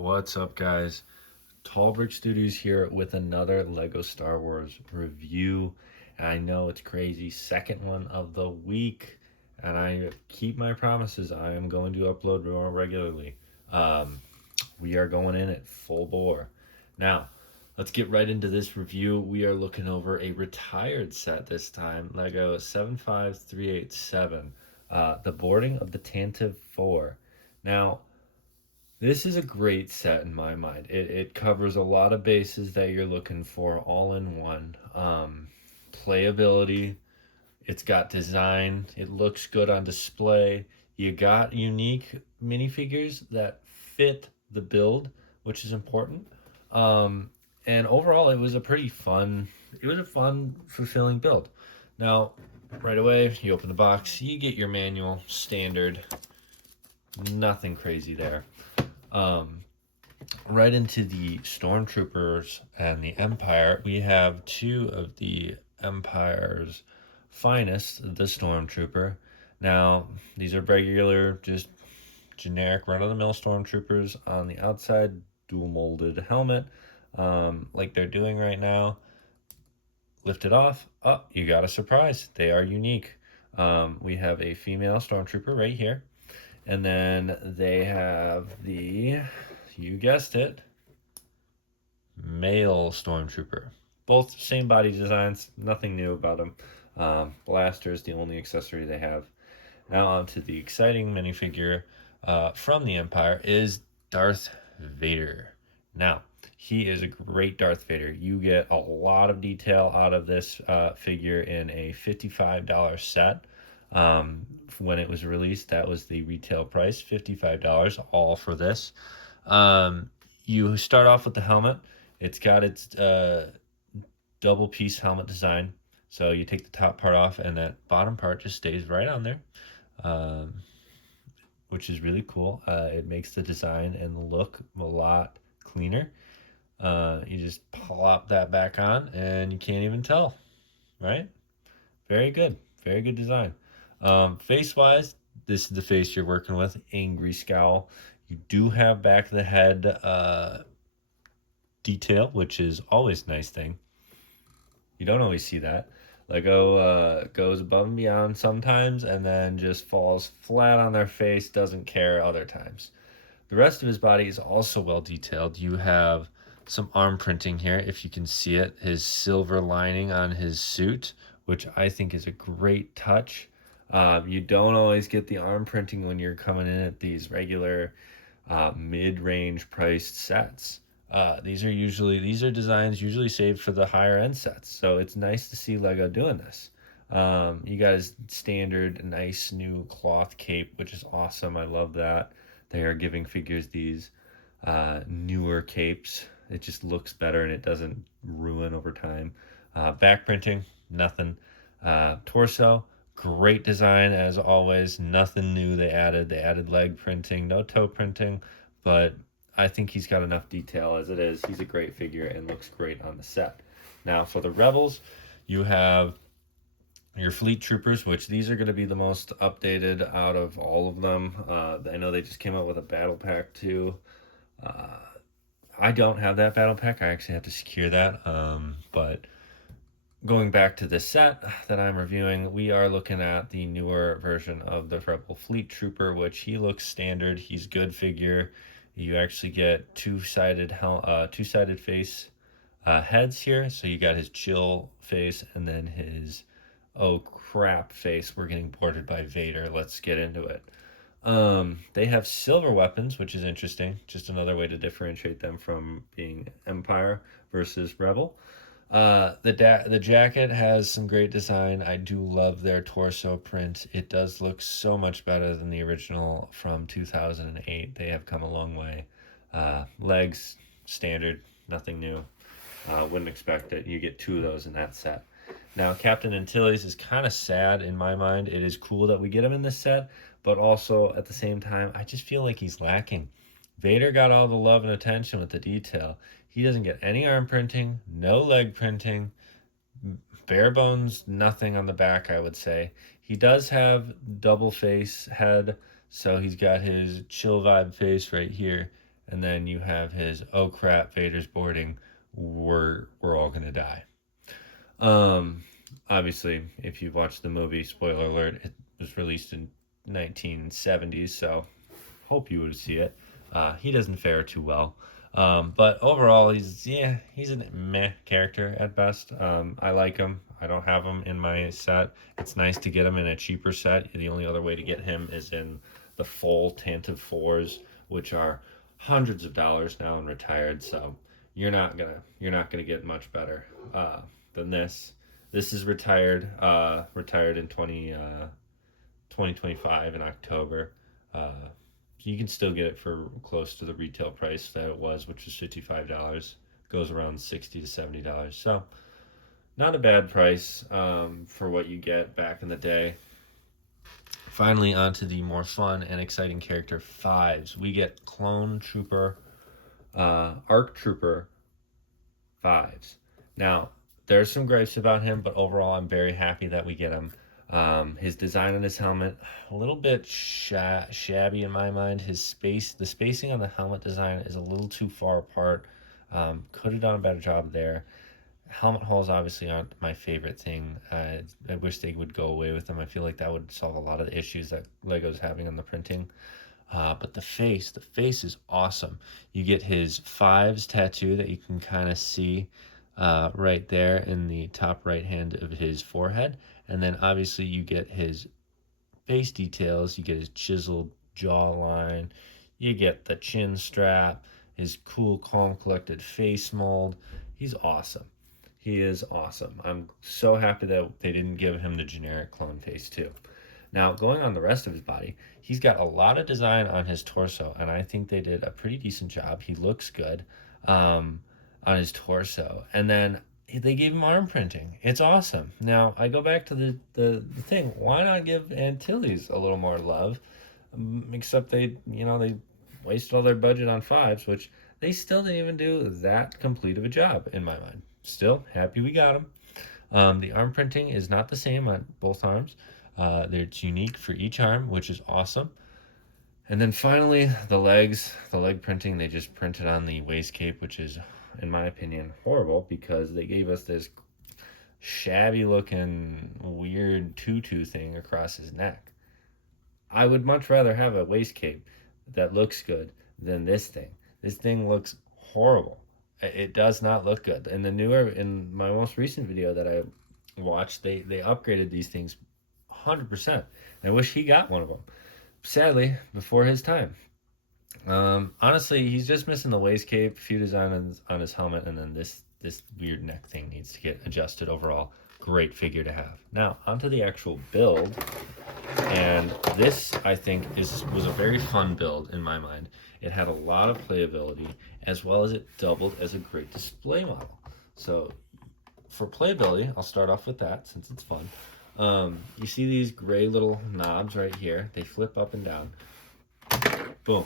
What's up, guys? Tallbrick Studios here with another Lego Star Wars review. And I know it's crazy, second one of the week, and I keep my promises. I am going to upload more regularly. Um, we are going in at full bore. Now, let's get right into this review. We are looking over a retired set this time, Lego 75387, the Boarding of the Tantive IV. Now, this is a great set in my mind. It covers a lot of bases that you're looking for all in one. Playability, it's got design, it looks good on display. You got unique minifigures that fit the build, which is important. Um, and overall, it was a fun, fulfilling build. Now, right away, you open the box, you get your manual, standard, nothing crazy there. Um, right into the stormtroopers and the Empire, we have two of the Empire's finest, the stormtrooper. Now, these are regular, just generic run-of-the-mill stormtroopers on the outside, dual molded helmet, like they're doing right now. Lift it off. Oh, you got a surprise. They are unique. We have a female stormtrooper right here. And then they have you guessed it, male stormtrooper. Both same body designs, nothing new about them. Blaster is the only accessory they have. Now on to the exciting minifigure from the Empire is Darth Vader. Now, he is a great Darth Vader. You get a lot of detail out of this figure in a $55 set. When it was released, that was the retail price, $55, all for this. You start off with the helmet. It's got its double piece helmet design. So you take the top part off and that bottom part just stays right on there, um, which is really cool. It makes the design and look a lot cleaner. You just plop that back on and you can't even tell, right? Very good. Very good design. Face-wise, this is the face you're working with, angry scowl. You do have back of the head detail, which is always a nice thing. You don't always see that. Lego goes above and beyond sometimes and then just falls flat on their face, doesn't care other times. The rest of his body is also well detailed. You have some arm printing here, if you can see it, his silver lining on his suit, which I think is a great touch. You don't always get the arm printing when you're coming in at these regular mid-range priced sets. These are designs usually saved for the higher end sets, so it's nice to see Lego doing this. You got his standard nice new cloth cape, which is awesome. I love that. They are giving figures these newer capes. It just looks better and it doesn't ruin over time. Back printing, nothing. Torso, great design as always. Nothing new they added. They added leg printing, no toe printing, but I think he's got enough detail as it is. He's a great figure and looks great on the set. Now for the Rebels, you have your fleet troopers, which these are going to be the most updated out of all of them. I know they just came out with a battle pack too. I don't have that battle pack. I actually have to secure that. But going back to this set that I'm reviewing, we are looking at the newer version of the Rebel Fleet Trooper, which he looks standard. He's good figure. You actually get two-sided face heads here. So you got his chill face and then his oh crap face. We're getting boarded by Vader. Let's get into it. They have silver weapons, which is interesting. Just another way to differentiate them from being Empire versus Rebel. The jacket has some great design. I do love their torso print. It does look so much better than the original from 2008. They have come a long way. Legs, standard, nothing new. Wouldn't expect it. You get two of those in that set. Now, Captain Antilles is kind of sad in my mind. It is cool that we get him in this set, but also at the same time, I just feel like he's lacking. Vader got all the love and attention with the detail. He doesn't get any arm printing, no leg printing, bare bones, nothing on the back, I would say. He does have double face head, so he's got his chill vibe face right here, and then you have his oh crap, Vader's boarding, we're all gonna die. Um, Obviously, if you've watched the movie, spoiler alert, it was released in 1970s, so hope you would see it. He doesn't fare too well. But overall, he's a meh character at best. I like him. I don't have him in my set. It's nice to get him in a cheaper set. The only other way to get him is in the full Tantive IVs, which are hundreds of dollars now and retired. So you're not gonna get much better than this. This is retired in 2025 in October. You can still get it for close to the retail price that it was, which was $55. Goes around $60 to $70. So not a bad price for what you get back in the day. Finally, on to the more fun and exciting character fives. We get Clone Trooper, ARK Trooper fives. Now, there's some gripes about him, but overall, I'm very happy that we get him. His design on his helmet, a little bit shabby in my mind. The spacing on the helmet design is a little too far apart. Could have done a better job there. Helmet holes obviously aren't my favorite thing. I wish they would go away with them. I feel like that would solve a lot of the issues that Lego's having on the printing. But the face is awesome. You get his fives tattoo that you can kind of see right there in the top right hand of his forehead. And then obviously you get his face details. You get his chiseled jawline. You get the chin strap, his cool, calm, collected face mold. He's awesome. He is awesome. I'm so happy that they didn't give him the generic clone face too. Now, going on the rest of his body, he's got a lot of design on his torso, and I think they did a pretty decent job. He looks good on his torso. And then they gave him arm printing. It's awesome. Now, I go back to the thing. Why not give Antilles a little more love? Except they wasted all their budget on fives, which they still didn't even do that complete of a job, in my mind. Still, happy we got them. The arm printing is not the same on both arms. It's unique for each arm, which is awesome. And then finally, the legs, the leg printing, they just printed on the waist cape, which is, in my opinion, horrible because they gave us this shabby looking, weird tutu thing across his neck. I would much rather have a waist cape that looks good than this thing. This thing looks horrible. It does not look good. In my most recent video that I watched, they upgraded these things 100%. I wish he got one of them. Sadly, before his time. Honestly, he's just missing the waist cape, a few designs on his helmet, and then this weird neck thing needs to get adjusted. Overall, great figure to have. Now, onto the actual build. And this, I think, was a very fun build in my mind. It had a lot of playability, as well as it doubled as a great display model. So, for playability, I'll start off with that since it's fun. You see these gray little knobs right here. They flip up and down. Boom.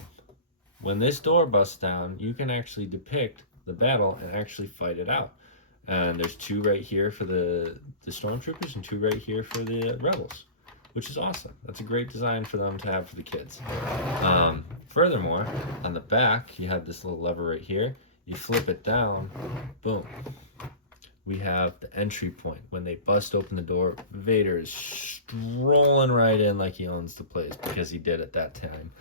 When this door busts down, you can actually depict the battle and actually fight it out. And there's two right here for the stormtroopers and two right here for the rebels, which is awesome. That's a great design for them to have for the kids. Furthermore, on the back, you have this little lever right here. You flip it down, boom. We have the entry point. When they bust open the door, Vader is strolling right in like he owns the place because he did at that time.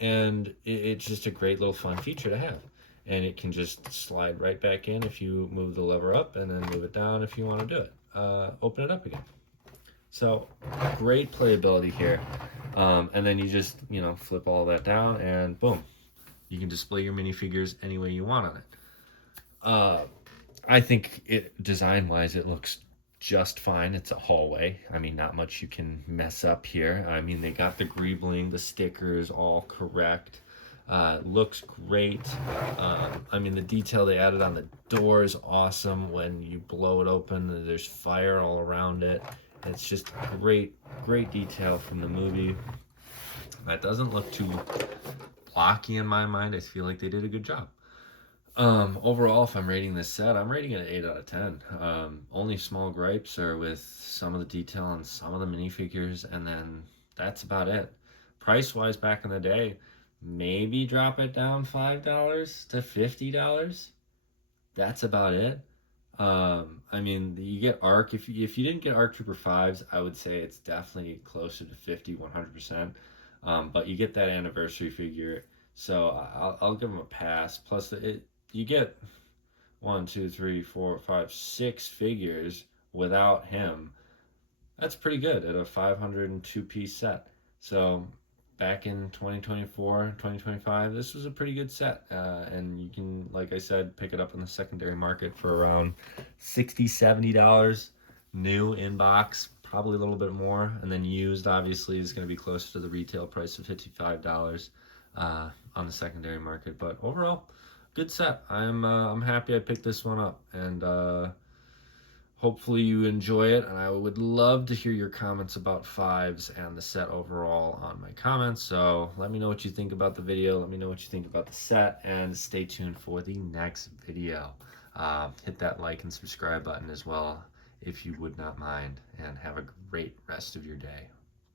And it's just a great little fun feature to have. And it can just slide right back in if you move the lever up and then move it down if you want to do it. Open it up again. So great playability here. And then you just, flip all that down and boom. You can display your minifigures any way you want on it. I think design-wise, it looks just fine. It's a hallway. I mean, not much you can mess up here. I mean, they got the greebling, the stickers all correct. Looks great. I mean, the detail they added on the door is awesome. When you blow it open, there's fire all around it. It's just great detail from the movie. That doesn't look too blocky in my mind. I feel like they did a good job. Overall, if I'm rating this set, I'm rating it an 8 out of 10. Only small gripes are with some of the detail on some of the minifigures, and then that's about it. Price-wise, back in the day, maybe drop it down $5 to $50. That's about it. I mean, you get ARK. If you didn't get ARK Trooper 5s, I would say it's definitely closer to 50, 100%. But you get that anniversary figure, so I'll give them a pass. Plus, you get one, two, three, four, five, 6 figures without him. That's pretty good at a 502-piece set. So back in 2024, 2025, this was a pretty good set. And you can, like I said, pick it up in the secondary market for around $60, $70. New in box, probably a little bit more. And then used, obviously, is going to be closer to the retail price of $55 on the secondary market. But overall, good set. I'm happy I picked this one up. And hopefully you enjoy it, and I would love to hear your comments about fives and the set overall on my comments. So let me know what you think about the video. Let me know what you think about the set, and stay tuned for the next video. Hit that like and subscribe button as well if you would not mind, and have a great rest of your day.